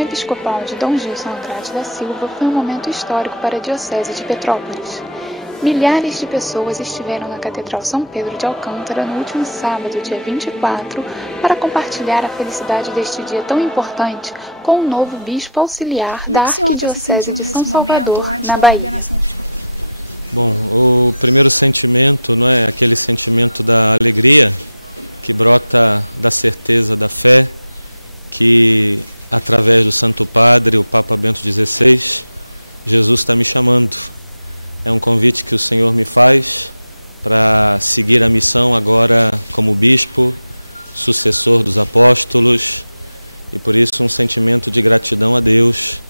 celebração episcopal de Dom Gilson Andrade da Silva foi um momento histórico para a Diocese de Petrópolis. Milhares de pessoas estiveram na Catedral São Pedro de Alcântara no último sábado, dia 24, para compartilhar a felicidade deste dia tão importante com o novo bispo auxiliar da Arquidiocese de São Salvador, na Bahia. Bom, o primeiro sentimento, não é aquele sentimento da alegria que brota da certeza da fé que, através do Santo Padre, o Papa Bento XVI, Jesus está me chamando. É um convite que o Senhor me faz para seguir a missão agora como bispo, sucessor dos apóstolos, e por isso um sentimento de gratidão a Deus,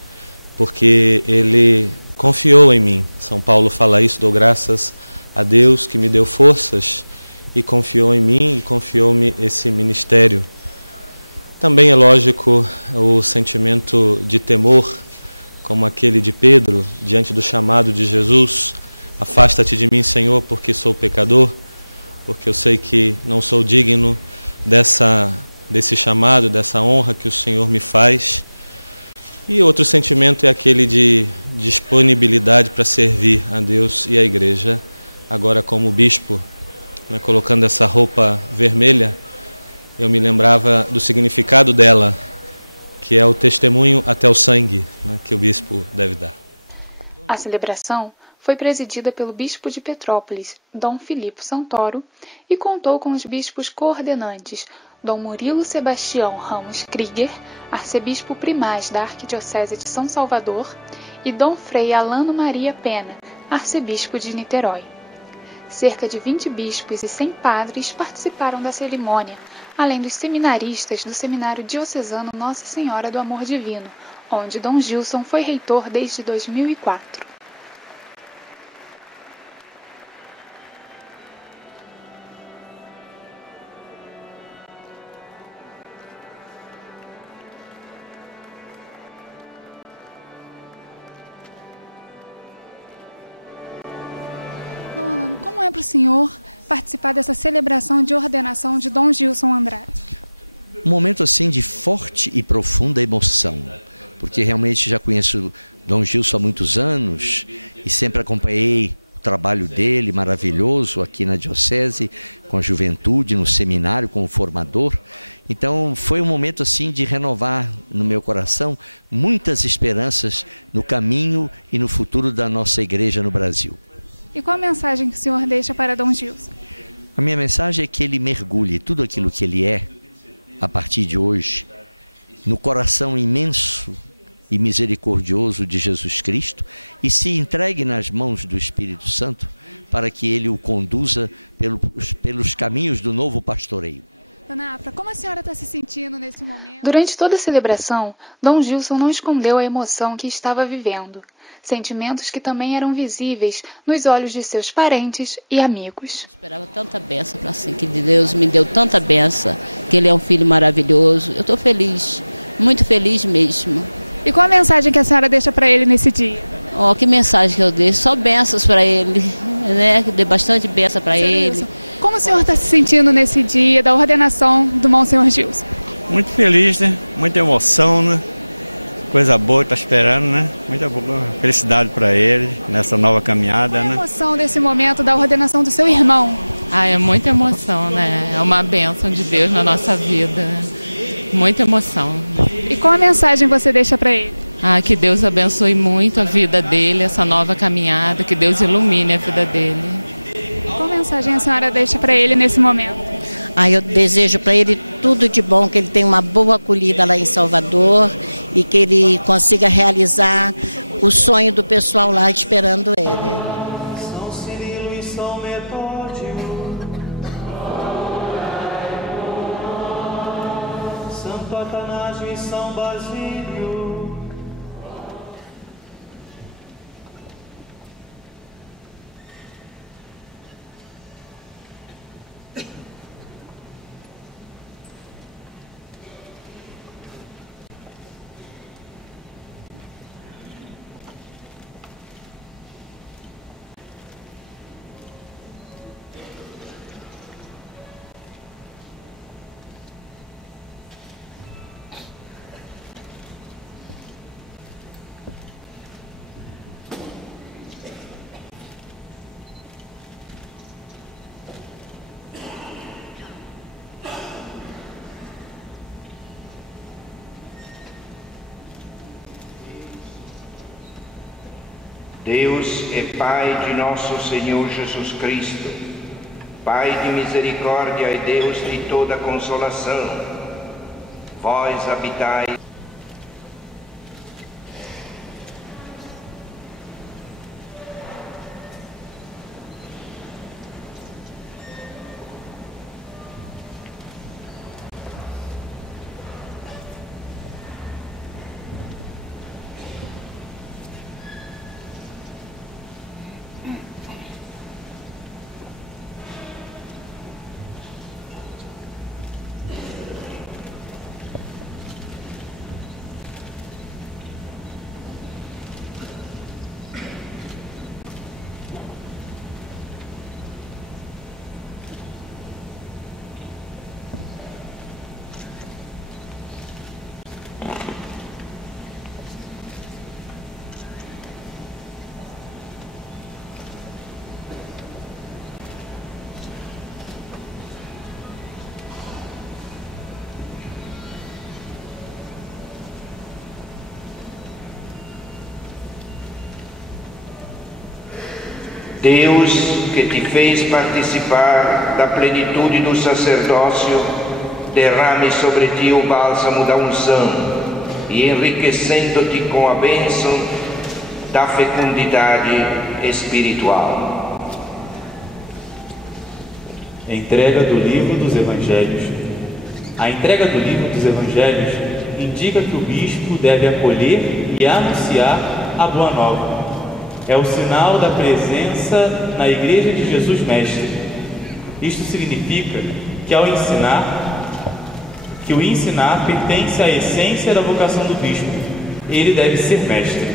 porque Ele confiou em mim. São Paulo fala isso: dou graças a Deus que me deu forças e confiou em mim e confiou-me esse ministério. Também é lógico o sentimento de temor, como aquele de Pedro, diante do chamado de Jesus: afasta-te de mim, Senhor, porque sou pecador, porque eu sei que não sou digno desse chamado, dessa honra que o Senhor me faz. E outro sentimento é aquele de disponibilidade para servir a Deus e a Igreja, agora como bispo, né, colocando essa roupa vermelha. Eu me lembrava do significado dela, que é o testemunho até o sangue, né, que o bispo deve dar. A celebração foi presidida pelo bispo de Petrópolis, Dom Filipe Santoro, e contou com os bispos coordenantes, Dom Murilo Sebastião Ramos Krieger, arcebispo primaz da Arquidiocese de São Salvador, e Dom Frei Alano Maria Pena, arcebispo de Niterói. Cerca de 20 bispos e 100 padres participaram da cerimônia, além dos seminaristas do Seminário Diocesano Nossa Senhora do Amor Divino, onde Dom Gilson foi reitor desde 2004. Dom Alano, como é para o senhor participar dessa celebração de ordenação de Dom Gilson Andrade? Um momento assim de forte e profunda emoção, porque realmente já conheço Dom Gilson há muitos anos e sempre acompanhei o trabalho dele maravilhoso aqui na Diocese, com a juventude, no seminário, como formador. Então foi um momento assim de renovar no meu coração muitas esperanças no caminho e no futuro da nossa igreja no Brasil. E qual a mensagem que o senhor deixa para Dom Gilson? A minha mensagem é que ele mergulhe tudo aquilo que ele é, a partir de hoje, no coração imenso e misericordioso de Jesus Cristo e se entregue nas mãos do Espírito Santo para que ele o conduza pelos caminhos do novo pastoreio. Dona Afra, como a senhora está se sentindo nesse momento? Durante toda a celebração, Dom Gilson não escondeu a emoção que estava vivendo. Sentimentos que também eram visíveis nos olhos de seus parentes e amigos. Eu esperava tanta bênção para si, que Deus me deu tanta bênção, que ele é um filho maravilhoso. Eu estou feliz, muito feliz mesmo. E qual a mensagem que a senhora deixa para ele nesse dia? Oh, que mensagem que eu deixo? Só bênçãos para ele, né? Que dê bastante bênção para ele. Como o senhor está se sentindo nesse dia da ordenação do Monsenhor Gilson? Muito feliz, né? Muita emoção, né? Coisa boa, está esperando, né? Muita boa felicidade para ele nessa nova caminhada, né? Qual a emoção desse momento da ordenação do seu irmão? É muita emoção, né? É uma bênção de Deus na nossa vida. Muita emoção. E qual a mensagem você deixa para ele? Que Deus abençoe muito a vida dele, essa nova caminhada, que Deus ilumine a vida dele. Qual mensagem a senhora deixa para ele nesse momento? Eu desejo para ele tudo de bom, que ele tenha uma boa acolhida lá em Salvador e que ele consiga realizar o sonho do pessoal lá esperando ele. São Cirilo e São Metódio, Santo Atanásio e São Basílio, Deus é Pai de nosso Senhor Jesus Cristo, Pai de misericórdia e Deus de toda consolação. Vós habitais Deus, que te fez participar da plenitude do sacerdócio, derrame sobre ti o bálsamo da unção e enriquecendo-te com a bênção da fecundidade espiritual. Entrega do livro dos Evangelhos. A entrega do livro dos Evangelhos indica que o bispo deve acolher e anunciar a Boa Nova. É o sinal da presença na Igreja de Jesus Mestre. Isto significa que ao ensinar, que o ensinar pertence à essência da vocação do bispo. Ele deve ser mestre.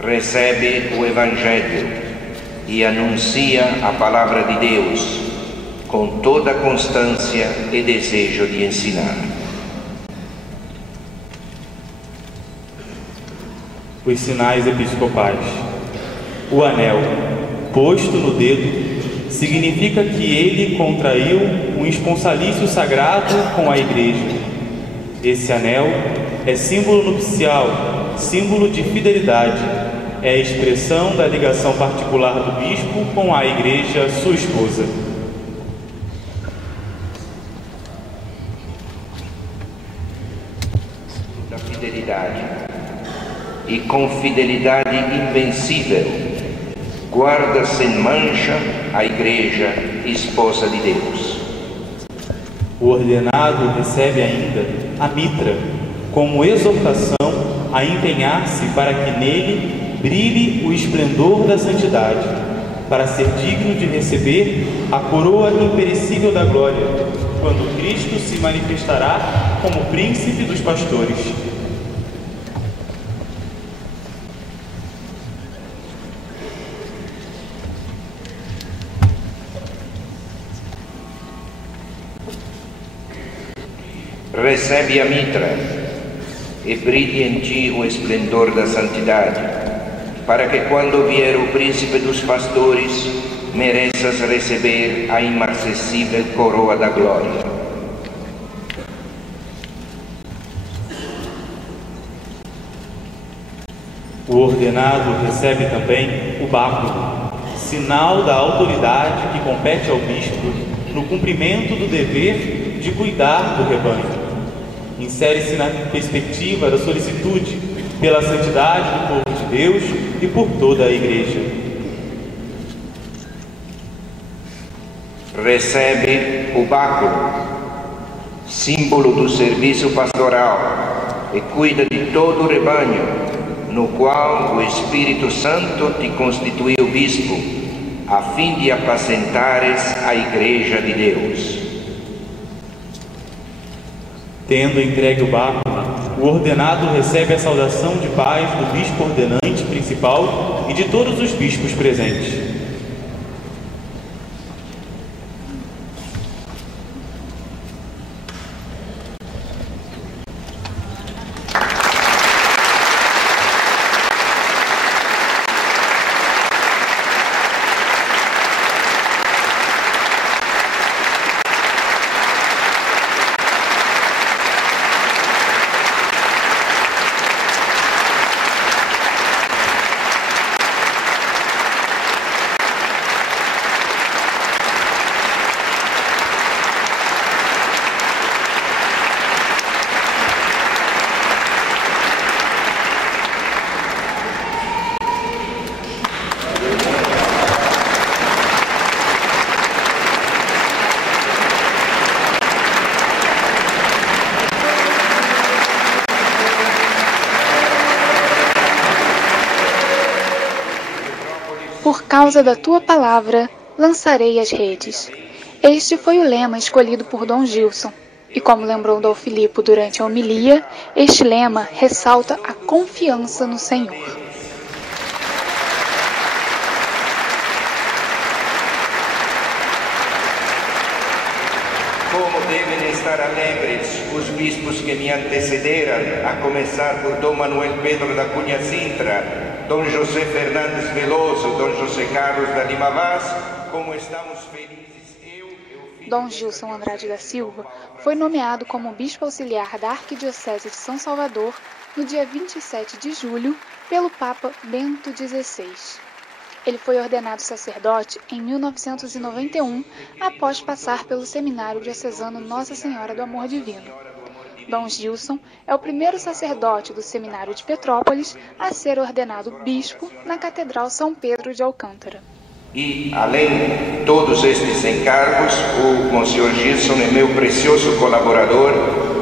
Recebe o Evangelho e anuncia a palavra de Deus com toda constância e desejo de ensinar. Os sinais episcopais. O anel, posto no dedo, significa que ele contraiu um esponsalício sagrado com a Igreja. Esse anel é símbolo nupcial, símbolo de fidelidade. É a expressão da ligação particular do bispo com a Igreja, sua esposa. Da fidelidade. E com fidelidade invencível, guarda sem mancha a Igreja, esposa de Deus. O ordenado recebe ainda a mitra, como exortação a empenhar-se para que nele brilhe o esplendor da santidade, para ser digno de receber a coroa imperecível da glória, quando Cristo se manifestará como príncipe dos pastores. Recebe a mitra e brilhe em ti o esplendor da santidade, para que quando vier o príncipe dos pastores, mereças receber a imarcessível coroa da glória. O ordenado recebe também o báculo, sinal da autoridade que compete ao bispo no cumprimento do dever de cuidar do rebanho. Insere-se na perspectiva da solicitude pela santidade do povo de Deus e por toda a Igreja. Recebe o báculo, símbolo do serviço pastoral, e cuida de todo o rebanho, no qual o Espírito Santo te constituiu bispo, a fim de apacentares a Igreja de Deus. Tendo entregue o báculo, o ordenado recebe a saudação de paz do bispo ordenante principal e de todos os bispos presentes. causa da tua palavra, lançarei as redes. Este foi o lema escolhido por Dom Gilson. E como lembrou Dom Filipe durante a homilia, este lema ressalta a confiança no Senhor. Como devem estar alegres os bispos que me antecederam, a começar por Dom Manuel Pedro da Cunha Sintra, Dom José Fernandes Veloso, Dom José Carlos da Lima Vaz, como estamos felizes. Dom Gilson Andrade da Silva foi nomeado como bispo auxiliar da Arquidiocese de São Salvador no dia 27 de julho pelo Papa Bento XVI. Ele foi ordenado sacerdote em 1991, após passar pelo Seminário Diocesano Nossa Senhora do Amor Divino. Dom Gilson é o primeiro sacerdote do Seminário de Petrópolis a ser ordenado bispo na Catedral São Pedro de Alcântara. E, além de todos estes encargos, o Monsenhor Gilson é meu precioso colaborador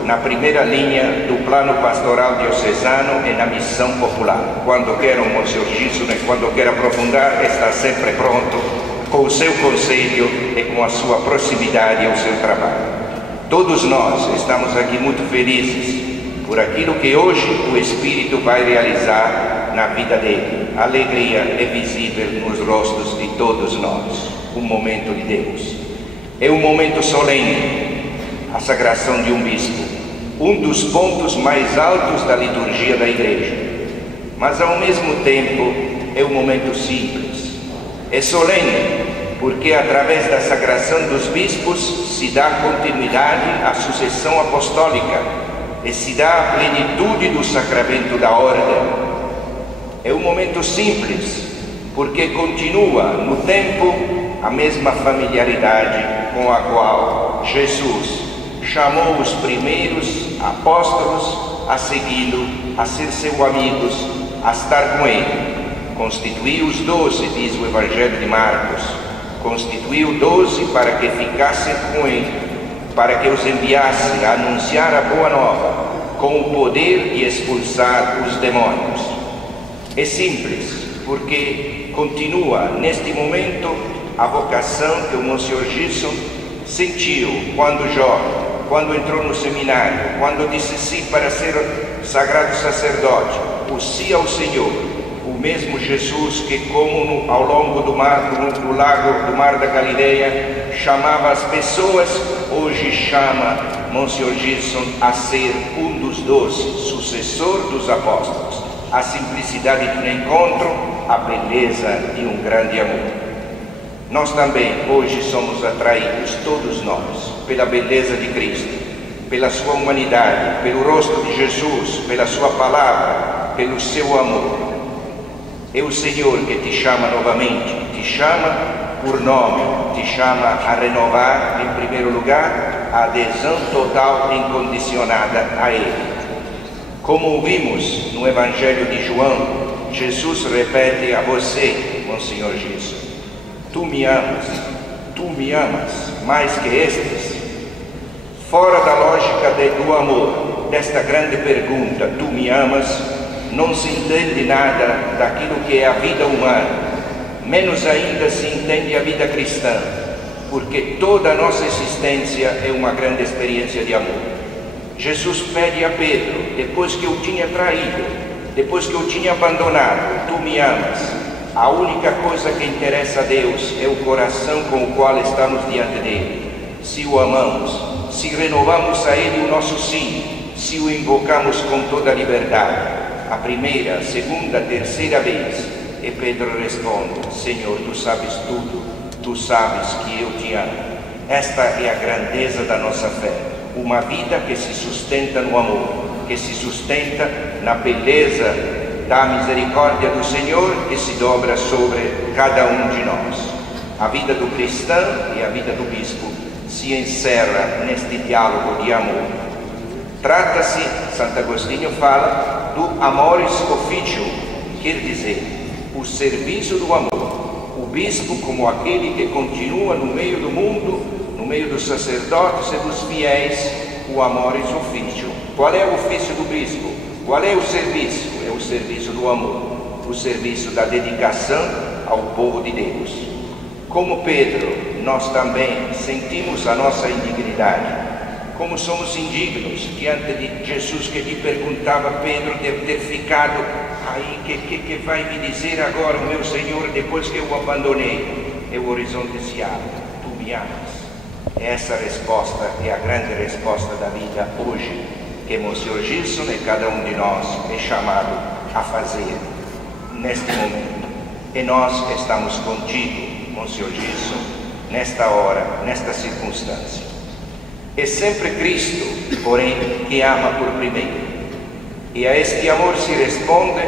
na primeira linha do plano pastoral diocesano e na missão popular. Quando quer o Monsenhor Gilson e quando quer aprofundar, está sempre pronto, com o seu conselho e com a sua proximidade ao seu trabalho. Todos nós estamos aqui muito felizes por aquilo que hoje o Espírito vai realizar na vida dele. A alegria é visível nos rostos de todos nós. Um momento de Deus. É um momento solene, a sagração de um bispo, um dos pontos mais altos da liturgia da Igreja. Mas ao mesmo tempo é um momento simples. É solene porque através da sagração dos bispos se dá continuidade à sucessão apostólica e se dá a plenitude do sacramento da ordem. É um momento simples, porque continua no tempo a mesma familiaridade com a qual Jesus chamou os primeiros apóstolos a segui-lo, a ser seus amigos, a estar com ele. Constituiu os 12, diz o Evangelho de Marcos, constituiu 12 para que ficassem com ele, para que os enviasse a anunciar a boa nova, com o poder de expulsar os demônios. É simples, porque continua neste momento a vocação que o Monsenhor Gilson sentiu quando jovem, quando entrou no seminário, quando disse sim para ser sagrado sacerdote, o sim ao Senhor, o mesmo Jesus que, como ao longo do lago do Mar da Galileia, chamava as pessoas, hoje chama Monsenhor Gilson a ser um dos 12, sucessor dos apóstolos. A simplicidade de um encontro, a beleza de um grande amor. Nós também hoje somos atraídos, todos nós, pela beleza de Cristo, pela sua humanidade, pelo rosto de Jesus, pela sua palavra, pelo seu amor. É o Senhor que te chama novamente, te chama por nome, te chama a renovar, em primeiro lugar, a adesão total e incondicionada a Ele. Como ouvimos no Evangelho de João, Jesus repete a você, Monsenhor Gilson, tu me amas mais que estes? Fora da lógica do amor, desta grande pergunta, tu me amas, não se entende nada daquilo que é a vida humana, menos ainda se entende a vida cristã, porque toda a nossa existência é uma grande experiência de amor. Jesus pede a Pedro, depois que o tinha traído, depois que o tinha abandonado, tu me amas. A única coisa que interessa a Deus é o coração com o qual estamos diante dele. Se o amamos, se renovamos a ele o nosso sim, se o invocamos com toda a liberdade, a primeira, a segunda, a terceira vez, e Pedro responde, Senhor, tu sabes tudo, tu sabes que eu te amo. Esta é a grandeza da nossa fé. Uma vida que se sustenta no amor, que se sustenta na beleza da misericórdia do Senhor que se dobra sobre cada um de nós. A vida do cristão e a vida do bispo se encerra neste diálogo de amor. Trata-se, Santo Agostinho fala, do amoris officium, quer dizer, o serviço do amor. O bispo como aquele que continua no meio do mundo, no meio dos sacerdotes e dos fiéis, o amoris officium. Qual é o ofício do bispo? Qual é o serviço? É o serviço do amor, o serviço da dedicação ao povo de Deus. Como Pedro, nós também sentimos a nossa indignidade. Como somos indignos diante de Jesus, que lhe perguntava, Pedro deve ter ficado aí, que vai me dizer agora o meu Senhor depois que eu o abandonei? E o horizonte se abre, tu me amas. Essa resposta é a grande resposta da vida hoje, que Monsenhor Gilson e cada um de nós é chamado a fazer neste momento. E nós estamos contigo, Monsenhor Gilson, nesta hora, nesta circunstância. É sempre Cristo, porém, que ama por primeiro. E a este amor se responde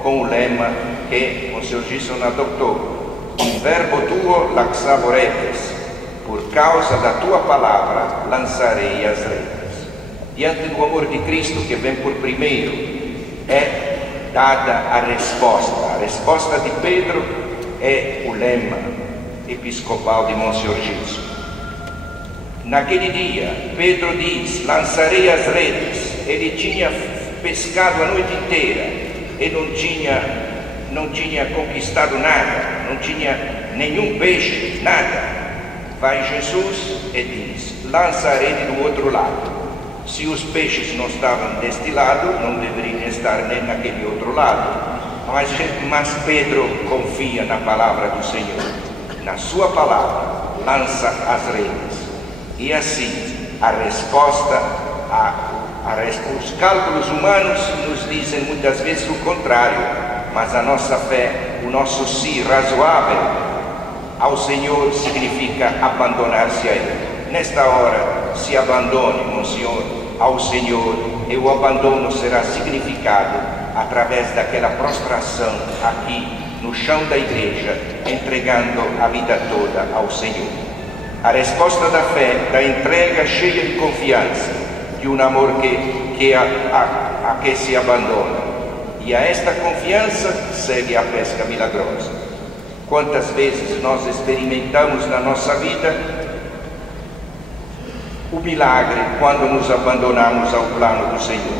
com o lema que Monsenhor Gilson adotou: "In verbo tuo laxaboretes", por causa da tua palavra lançarei as redes. Diante do amor de Cristo, que vem por primeiro, é dada a resposta. A resposta de Pedro é o lema episcopal de Monsenhor Gilson. Naquele dia, Pedro diz: lançarei as redes. Ele tinha pescado a noite inteira e não tinha conquistado nada, não tinha nenhum peixe, nada. Vai Jesus e diz: lança a rede do outro lado. Se os peixes não estavam deste lado, não deveriam estar nem naquele outro lado. Mas Pedro confia na palavra do Senhor. Na sua palavra, lança as redes. E assim, a resposta, os cálculos humanos nos dizem muitas vezes o contrário, mas a nossa fé, o nosso sim razoável ao Senhor significa abandonar-se a Ele. Nesta hora, se abandone, Monsenhor, ao Senhor, e o abandono será significado através daquela prostração aqui no chão da igreja, entregando a vida toda ao Senhor. A resposta da fé, da entrega cheia de confiança, de um amor que se abandona. E a esta confiança segue a pesca milagrosa. Quantas vezes nós experimentamos na nossa vida o milagre quando nos abandonamos ao plano do Senhor.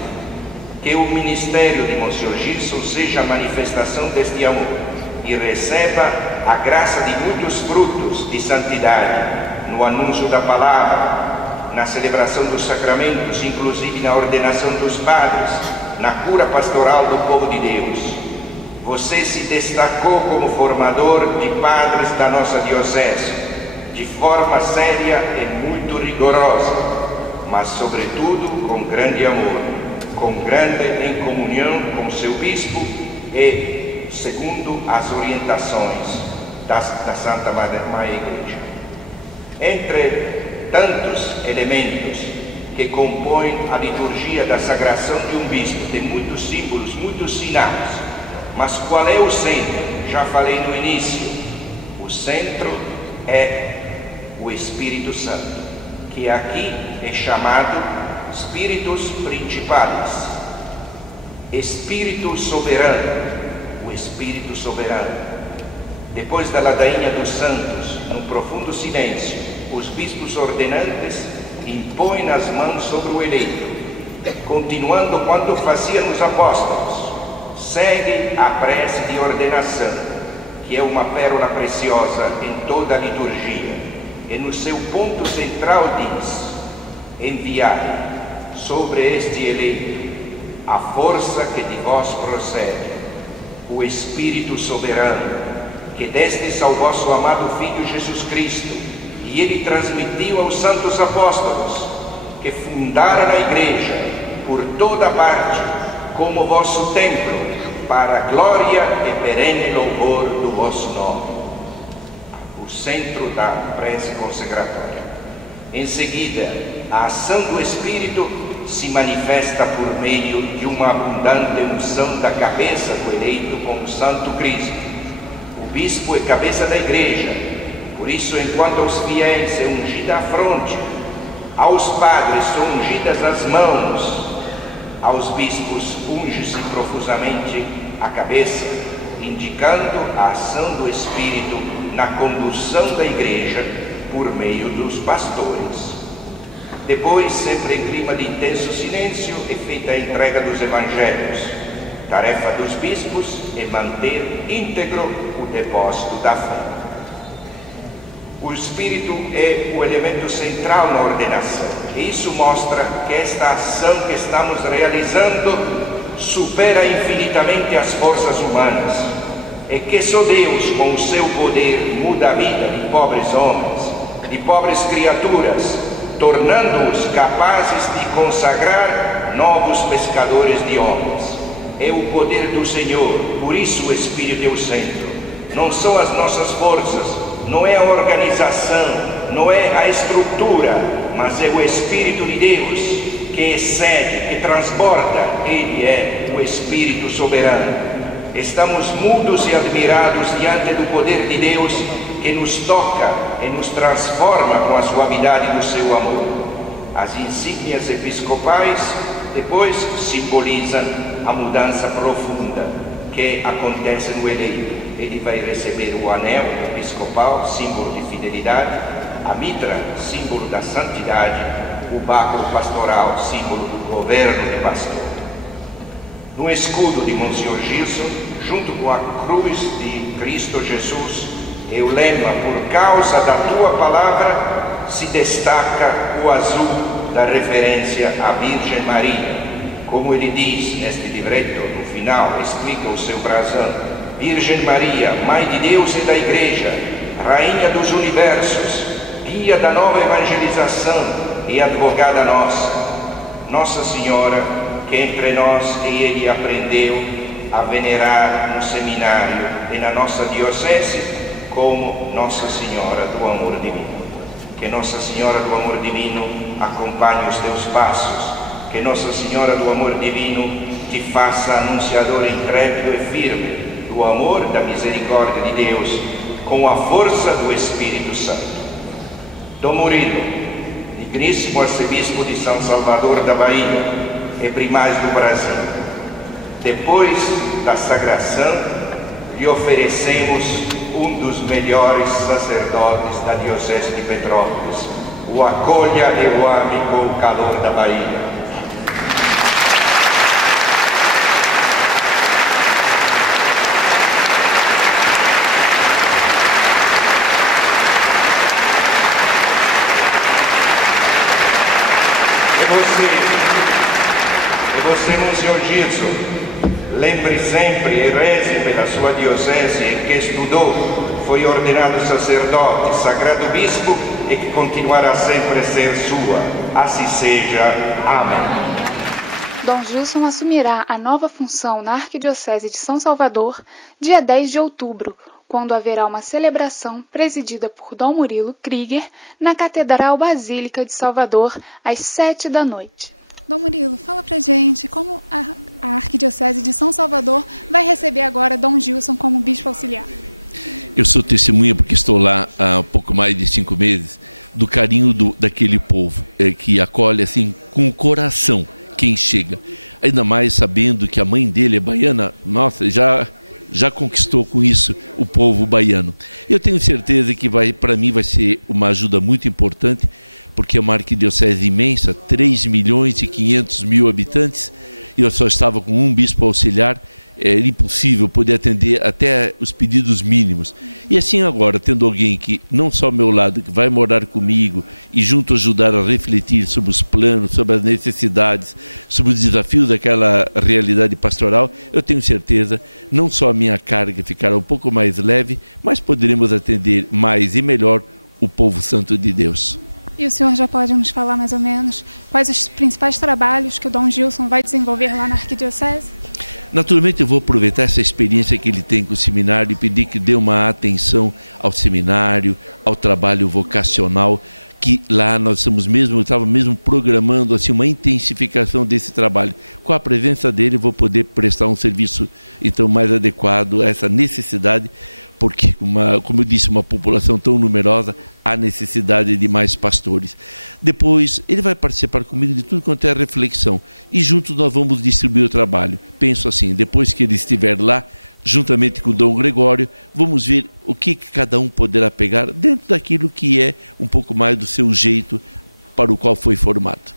Que o ministério de Monsenhor Gilson seja a manifestação deste amor e receba a graça de muitos frutos de santidade no anúncio da palavra, na celebração dos sacramentos, inclusive na ordenação dos padres, na cura pastoral do povo de Deus. Você se destacou como formador de padres da nossa diocese, de forma séria e muito rigorosa, mas sobretudo com grande amor, com grande em comunhão com seu bispo e segundo as orientações da Santa Mãe Igreja. Entre tantos elementos que compõem a liturgia da sagração de um bispo, tem muitos símbolos, muitos sinais, mas qual é o centro? Já falei no início, o centro é o Espírito Santo, que aqui é chamado Spiritus Principalis, Espírito Soberano, o Espírito Soberano. Depois da ladainha dos santos, num profundo silêncio, os bispos ordenantes impõem as mãos sobre o eleito, continuando quanto faziam os apóstolos. Segue a prece de ordenação, que é uma pérola preciosa em toda a liturgia, e no seu ponto central diz: enviai sobre este eleito a força que de vós procede, o Espírito soberano, que destes ao vosso amado Filho Jesus Cristo, e ele transmitiu aos santos apóstolos, que fundaram a igreja por toda parte, como vosso templo, para a glória e perene louvor do vosso nome. O centro da prece consagratória. Em seguida, a ação do Espírito se manifesta por meio de uma abundante unção da cabeça do eleito com o Santo Cristo. O bispo é cabeça da igreja, por isso, enquanto aos fiéis é ungida a fronte, aos padres são ungidas as mãos, aos bispos unge-se profusamente a cabeça, indicando a ação do Espírito na condução da igreja por meio dos pastores. Depois, sempre em clima de intenso silêncio, é feita a entrega dos evangelhos. Tarefa dos bispos é manter íntegro o depósito da fé. O Espírito é o elemento central na ordenação. E isso mostra que esta ação que estamos realizando supera infinitamente as forças humanas. E que só Deus, com o seu poder, muda a vida de pobres homens, de pobres criaturas, tornando-os capazes de consagrar novos pescadores de homens. É o poder do Senhor, por isso o Espírito é o centro. Não são as nossas forças, não é a organização, não é a estrutura, mas é o Espírito de Deus que excede, que transborda. Ele é o Espírito soberano. Estamos mudos e admirados diante do poder de Deus que nos toca e nos transforma com a suavidade do seu amor. As insígnias episcopais depois simbolizam a mudança profunda que acontece no eleito. Ele vai receber o anel episcopal, símbolo de fidelidade, a mitra, símbolo da santidade, o báculo pastoral, símbolo do governo de pastor. No escudo de Monsenhor Gilson, junto com a cruz de Cristo Jesus, e o lema, por causa da tua palavra, se destaca o azul da referência à Virgem Maria. Como ele diz neste livreto, no final, explica o seu brasão: Virgem Maria, Mãe de Deus e da Igreja, Rainha dos Universos, guia da nova evangelização e advogada nossa, Nossa Senhora, que entre nós e ele aprendeu a venerar no seminário e na nossa diocese como Nossa Senhora do Amor Divino. Que Nossa Senhora do Amor Divino acompanhe os teus passos, que Nossa Senhora do Amor Divino te faça anunciador intrépido e firme do amor, da misericórdia de Deus, com a força do Espírito Santo. Dom Murilo, digníssimo arcebispo de São Salvador da Bahia e primaz do Brasil, depois da sagração, lhe oferecemos um dos melhores sacerdotes da Diocese de Petrópolis. O acolha e o ame com o calor da Bahia. E você, Monsenhor Gilson, lembre sempre e reze pela sua diocese em que estudou, foi ordenado sacerdote, sagrado bispo e que continuará sempre a ser sua. Assim seja. Amém. Dom Gilson assumirá a nova função na Arquidiocese de São Salvador dia 10 de outubro, quando haverá uma celebração presidida por Dom Murilo Krieger na Catedral Basílica de Salvador, às 7 da noite. Dom Murilo, fala pra gente como a Arquidiocese de São Salvador vai receber agora Dom Gilson como bispo auxiliar. Eu sou testemunha, porque estou lá há pouco mais de 5 meses, do carinho daquele povo que acolhe assim com o coração quem chega. Ainda mais sabendo que a mãe dele é baiana. Nossa, já conquistou com isso o povo baiano. Eu tenho certeza que para mim vai ser uma ajuda muito importante, porque é uma arquidiocese imensa, 3.500.000 habitantes, e eu só estava com um bispo auxiliar, era impossível poder atender até os pedidos mínimos. E assim agora, tendo alguém que não só ao meu lado, que vai morar comigo e junto ajudar a refletir sobre os planos, sobre as necessidades, sobre os desafios daquela realidade pastoral, eu tenho certeza, não só a minha carga ficará um pouco mais leve, mas poderemos atender mais e melhor o povo santo de Deus. E o senhor já pode nos falar mais ou menos quais os principais trabalhos que o Dom Gilson vai desenvolver lá na Arquidiocese? Naturalmente eu vou aproveitar essa experiência que ele tem com o seminário e pedir que dê uma atenção ao seminário, ao trabalho vocacional, que lá nós estava mesmo programando assim, uma intensificação desse trabalho. Com a presença dele vou poder prestar um serviço então mais adequado a essa necessidade, porque, como eu disse, uma população tão numerosa, há necessidade de mais pastores. Depois, ele vai participar comigo de tudo quanto é reflexão, e juntos nós vamos distribuir o trabalho. Penso assim, depois que ele estiver lá, juntamente com o Dom Gregório, vamos ver o que cada um poderá pegar dentro daquilo que é um pouco mais do seu jeito para o qual foi formado.